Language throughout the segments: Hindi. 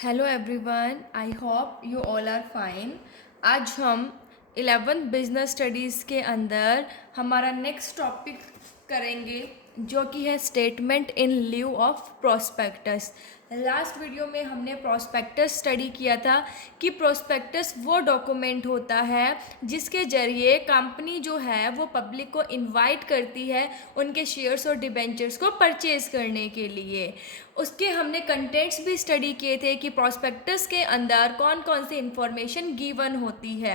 Hello everyone, I hope you all are fine. आज हम 11th बिजनेस स्टडीज़ के अंदर हमारा नेक्स्ट टॉपिक करेंगे जो कि है statement in lieu of prospectus. Last video में हमने प्रोस्पेक्टस स्टडी किया था कि प्रोस्पेक्टस वो डॉक्यूमेंट होता है जिसके ज़रिए कंपनी जो है वो पब्लिक को इनवाइट करती है उनके शेयर्स और डिबेंचर्स को परचेज करने के लिए। उसके हमने कंटेंट्स भी स्टडी किए थे कि प्रोस्पेक्टस के अंदर कौन कौन सी इंफॉर्मेशन गिवन होती है।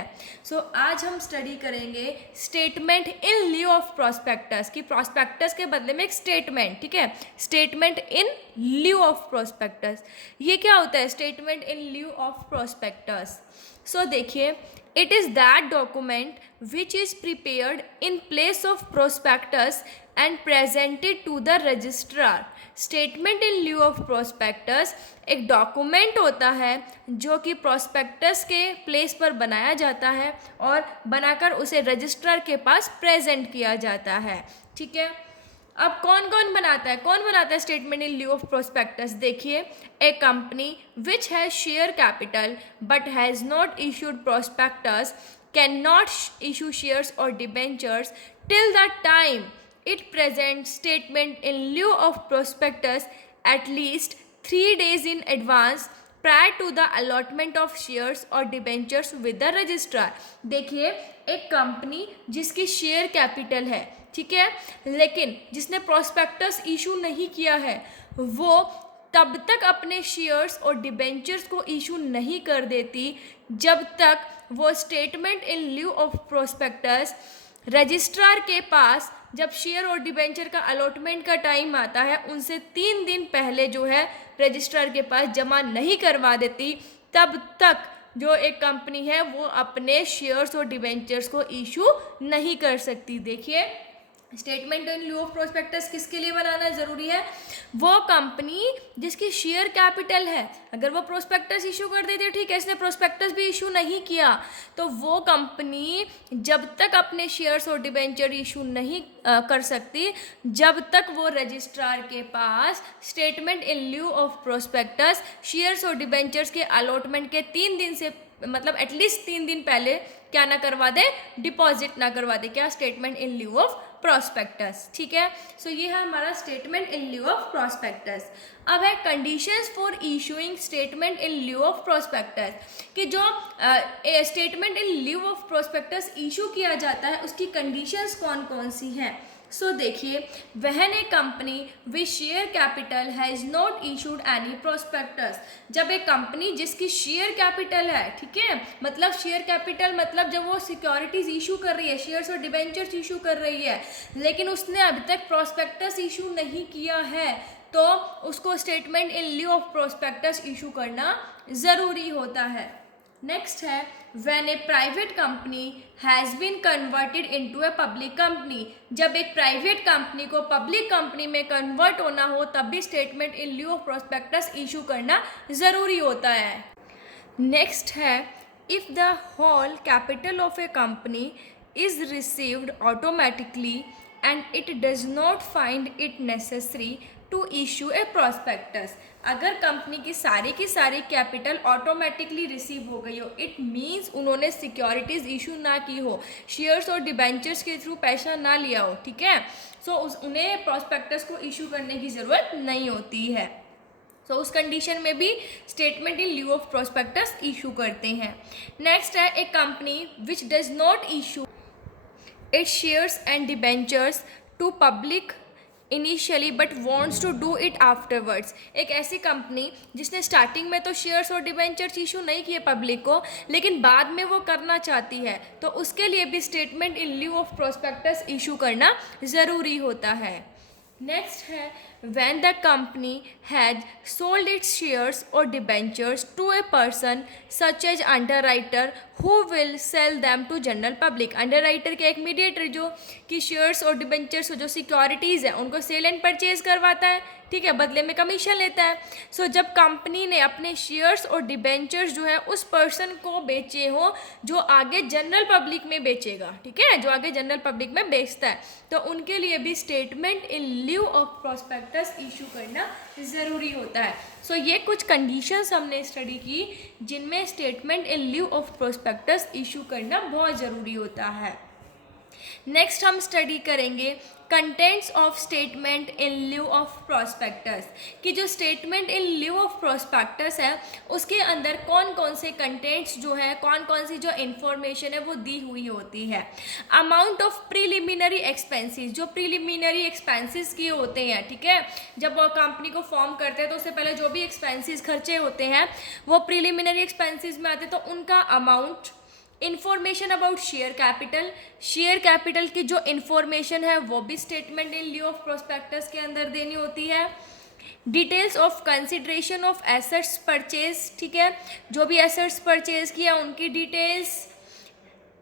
आज हम स्टडी करेंगे statement in lieu of prospectus कि प्रोस्पेक्टस के बदले में एक स्टेटमेंट, ठीक है, statement in lieu of prospectus. ये क्या होता है statement in lieu of prospectus? देखिए, it is that document which is prepared in place of prospectus and presented to the registrar. Statement in lieu of prospectus एक डॉक्यूमेंट होता है जो कि प्रोस्पेक्टस के प्लेस पर बनाया जाता है और बनाकर उसे रजिस्ट्रार के पास प्रेजेंट किया जाता है। ठीक है, अब कौन कौन बनाता है statement in lieu of prospectus? देखिए, a company which has share capital but has not issued prospectus can not issue shares और debentures till the time it presents statement in lieu of prospectus at least 3 days in advance prior to the allotment of shares or debentures with the registrar. देखिए, एक कंपनी जिसकी शेयर कैपिटल है, ठीक है, लेकिन जिसने प्रोस्पेक्टस इशू नहीं किया है, वो तब तक अपने शेयर्स और डिबेंचर्स को इशू नहीं कर देती जब तक वो statement in lieu of prospectus registrar के पास जब शेयर और डिबेंचर का अलॉटमेंट का टाइम आता है उनसे 3 दिन पहले जो है रजिस्ट्रार के पास जमा नहीं करवा देती, तब तक जो एक कंपनी है वो अपने शेयर्स और डिबेंचर्स को इशू नहीं कर सकती। देखिए, statement in lieu of prospectus किसके लिए बनाना ज़रूरी है? वो कंपनी जिसकी शेयर कैपिटल है, अगर वो प्रोस्पेक्टस इशू कर देती है, ठीक है, इसने प्रोस्पेक्टस भी इशू नहीं किया, तो वो कंपनी जब तक अपने शेयर्स और डिबेंचर इशू नहीं कर सकती जब तक वो रजिस्ट्रार के पास statement in lieu of prospectus shares और डिबेंचर्स के अलॉटमेंट के 3 दिन से मतलब एटलीस्ट 3 दिन पहले क्या ना करवा दे, डिपॉजिट ना करवा दे, क्या, statement in lieu of prospectus. ठीक है, ये है हमारा statement in lieu of prospectus. अब है conditions for issuing statement in lieu of prospectus कि जो statement in lieu of prospectus issue किया जाता है उसकी कंडीशंस कौन कौन सी हैं। देखिए, when A company which share capital has not issued any prospectus, जब एक कंपनी जिसकी शेयर कैपिटल है, ठीक है, मतलब शेयर कैपिटल मतलब जब वो सिक्योरिटीज इशू कर रही है, शेयर्स और डिबेंचर्स इशू कर रही है, लेकिन उसने अभी तक प्रोस्पेक्टस इशू नहीं किया है, तो उसको statement in lieu of prospectus issue करना ज़रूरी होता है। नेक्स्ट है when a private company has been converted into a public company, जब एक प्राइवेट कंपनी को पब्लिक कंपनी में कन्वर्ट होना हो तब भी statement in lieu of prospectus issue करना ज़रूरी होता है। नेक्स्ट है if the whole capital of a company is received automatically and it does not find it necessary to issue A prospectus, अगर कंपनी की सारी कैपिटल ऑटोमेटिकली रिसीव हो गई हो, इट मीन्स उन्होंने सिक्योरिटीज़ इशू ना की हो, शेयर्स और डिबेंचर्स के थ्रू पैसा ना लिया हो, ठीक है, उन्हें प्रोस्पेक्टस को इशू करने की ज़रूरत नहीं होती है। उस कंडीशन में भी statement in lieu of prospectus issue करते हैं। नेक्स्ट है a company which does not issue its shares and debentures to public initially but wants to do it afterwards, एक ऐसी कंपनी जिसने स्टार्टिंग में तो शेयर्स और डिबेंचर्स इशू नहीं किए पब्लिक को, लेकिन बाद में वो करना चाहती है, तो उसके लिए भी statement in lieu of prospectus issue करना ज़रूरी होता है। नेक्स्ट है when the company had sold its shares or debentures to a person such as underwriter who will sell them to general public, underwriter के एक मीडिएटर जो कि शेयर्स और डिबेंचर्स जो सिक्योरिटीज़ है उनको सेल एंड परचेज करवाता है, ठीक है, बदले में कमीशन लेता है। जब कंपनी ने अपने शेयर्स और डिबेंचर्स जो है उस पर्सन को बेचे हो जो आगे जनरल पब्लिक में बेचेगा, ठीक है, जो आगे जनरल पब्लिक में बेचता है, तो उनके लिए भी statement in lieu of prospectus prospectus issue करना ज़रूरी होता है। सो ये कुछ कंडीशंस हमने स्टडी की जिनमें statement in lieu of prospectus issue करना बहुत ज़रूरी होता है। नेक्स्ट हम स्टडी करेंगे contents of statement in lieu of prospectus, कि जो statement in lieu of prospectus है उसके अंदर कौन कौन से कंटेंट्स जो है, कौन कौन सी जो इन्फॉर्मेशन है वो दी हुई होती है। अमाउंट ऑफ प्रीलिमिनरी एक्सपेंसेस, जो प्रीलिमिनरी एक्सपेंसेस किए होते हैं, ठीक है, जब वो कंपनी को फॉर्म करते हैं तो उससे पहले जो भी एक्सपेंसेस खर्चे होते हैं वो प्रीलिमिनरी एक्सपेंसेस में आते हैं, तो उनका amount, information about share capital, share capital की जो इन्फॉर्मेशन है वो भी statement in lieu of prospectus के अंदर देनी होती है। Details of consideration of assets purchase, ठीक है, जो भी एसेट्स परचेज किया उनकी details,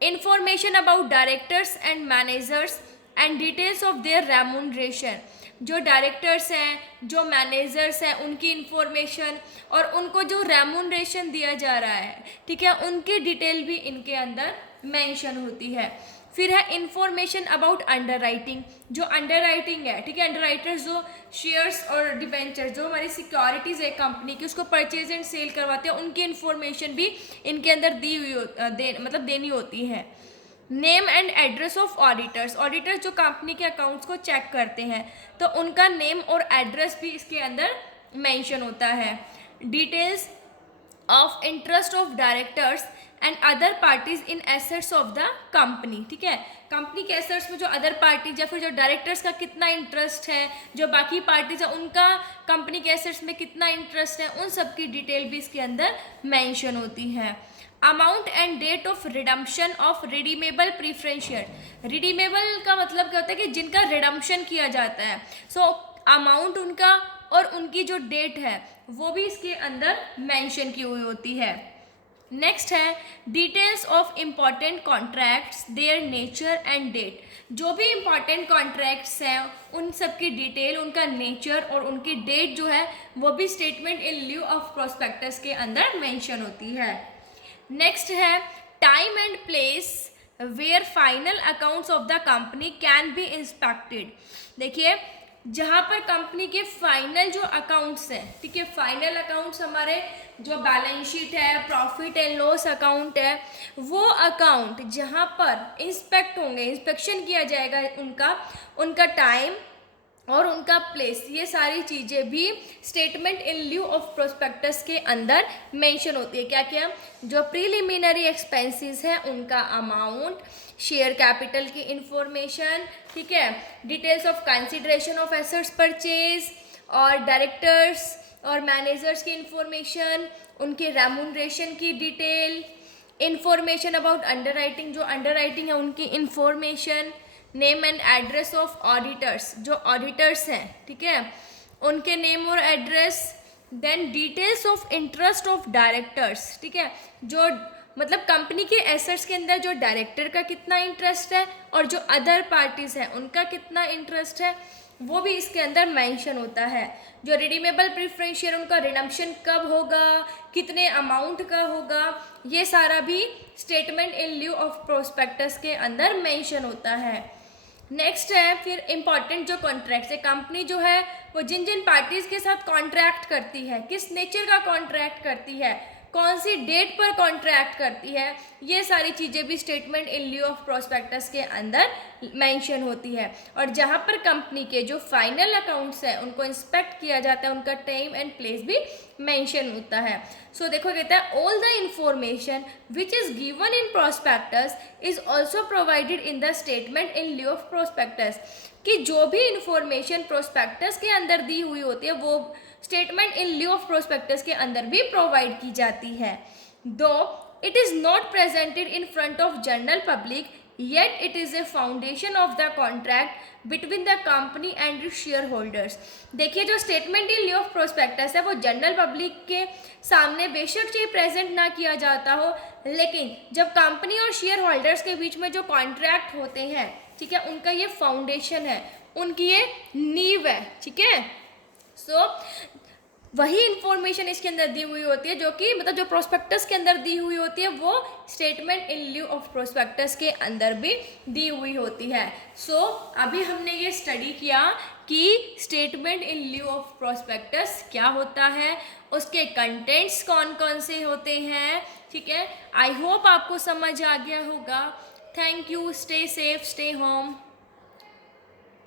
information about directors and managers and details of their remuneration, जो डायरेक्टर्स हैं, जो मैनेजर्स हैं, उनकी इन्फॉर्मेशन और उनको जो रेम्यूनरेशन दिया जा रहा है, ठीक है, उनकी डिटेल भी इनके अंदर मेंशन होती है। फिर है इन्फॉर्मेशन अबाउट अंडर राइटिंग, जो अंडर राइटिंग है, ठीक है, अंडर राइटर्स जो शेयर्स और डिबेंचर, जो हमारी सिक्योरिटीज़ है कंपनी की, उसको परचेज एंड सेल करवाते हैं, उनकी इन्फॉर्मेशन भी इनके अंदर दी हुई मतलब देनी होती है। Name and address of auditors, auditors जो कंपनी के अकाउंट्स को चेक करते हैं तो उनका नेम और एड्रेस भी इसके अंदर मेंशन होता है। Details of interest of directors and other parties in assets of the company, ठीक है, कंपनी के एसेट्स में जो अदर पार्टीज या फिर जो डायरेक्टर्स का कितना इंटरेस्ट है, जो बाकी पार्टीज है उनका कंपनी के एसेट्स में कितना इंटरेस्ट है, उन सब की डिटेल भी इसके अंदर मेंशन होती है। Amount and date of redemption of redeemable preference share, redeemable का मतलब क्या होता है कि जिनका रिडम्पशन किया जाता है, सो अमाउंट उनका और उनकी जो डेट है वो भी इसके अंदर मेंशन की हुई होती है। नेक्स्ट है details of important contracts, their nature and date, जो भी इम्पॉर्टेंट कॉन्ट्रैक्ट्स हैं उन सब की डिटेल, उनका नेचर और उनकी डेट जो है वो भी statement in lieu of prospectus के अंदर मेंशन होती है। नेक्स्ट है time and place where final accounts of the company can be inspected, देखिए जहाँ पर कंपनी के फाइनल जो अकाउंट्स हैं, ठीक है, फाइनल अकाउंट्स हमारे जो बैलेंस शीट है, प्रॉफिट एंड लॉस अकाउंट है, वो अकाउंट जहाँ पर इंस्पेक्ट होंगे, इंस्पेक्शन किया जाएगा उनका टाइम और उनका प्लेस, ये सारी चीज़ें भी statement in lieu of prospectus के अंदर मेंशन होती है। क्या क्या, जो प्रीलिमिनरी एक्सपेंसेस हैं उनका अमाउंट, शेयर कैपिटल की इंफॉर्मेशन, ठीक है, details of consideration of assets purchase और डायरेक्टर्स और मैनेजर्स की इंफॉर्मेशन, उनके रेम्यूनरेशन की detail, information about underwriting, जो अंडर राइटिंग है उनकी information, name and address of auditors, जो ऑडिटर्स हैं, ठीक है, उनके नेम और address, then details of interest of directors, ठीक है, जो मतलब कंपनी के एसेट्स के अंदर जो डायरेक्टर का कितना इंटरेस्ट है और जो अदर पार्टीज हैं उनका कितना इंटरेस्ट है वो भी इसके अंदर मेंशन होता है। जो रिडीमेबल प्रेफरेंस शेयर उनका रिडम्पशन कब होगा, कितने अमाउंट का होगा, ये सारा भी statement in lieu of prospectus के अंदर मेंशन होता है। नेक्स्ट है फिर इम्पॉर्टेंट जो कॉन्ट्रैक्ट्स है, कंपनी जो है वो जिन जिन पार्टीज़ के साथ कॉन्ट्रैक्ट करती है, किस नेचर का कॉन्ट्रैक्ट करती है, कौन सी डेट पर कॉन्ट्रैक्ट करती है, ये सारी चीज़ें भी statement in lieu of prospectus के अंदर मेंशन होती है। और जहाँ पर कंपनी के जो फाइनल अकाउंट्स हैं उनको इंस्पेक्ट किया जाता है, उनका टाइम एंड प्लेस भी मेंशन होता है। सो देखो कहता है all the information which is given in prospectus is also provided in the statement in lieu of prospectus, कि जो भी इंफॉर्मेशन प्रोस्पेक्टस के अंदर दी हुई होती है वो statement in lieu of prospectus के अंदर भी प्रोवाइड की जाती है। दो it is not presented in front of general public yet it is a foundation of the contract between the company and share holders. देखिए जो statement in lieu of prospectus है वो जनरल पब्लिक के सामने बेशक से प्रेजेंट ना किया जाता हो, लेकिन जब कंपनी और शेयर होल्डर्स के बीच में जो कॉन्ट्रैक्ट होते हैं, ठीक है, उनका ये फाउंडेशन है, उनकी ये नींव है, ठीक है। सो वही इन्फॉर्मेशन इसके अंदर दी हुई होती है जो कि मतलब जो प्रोस्पेक्टस के अंदर दी हुई होती है वो statement in lieu of prospectus के अंदर भी दी हुई होती है। सो अभी हमने ये स्टडी किया कि statement in lieu of prospectus क्या होता है, उसके कंटेंट्स कौन कौन से होते हैं। ठीक है, आई होप आपको समझ आ गया होगा। Thank you, stay safe, stay home.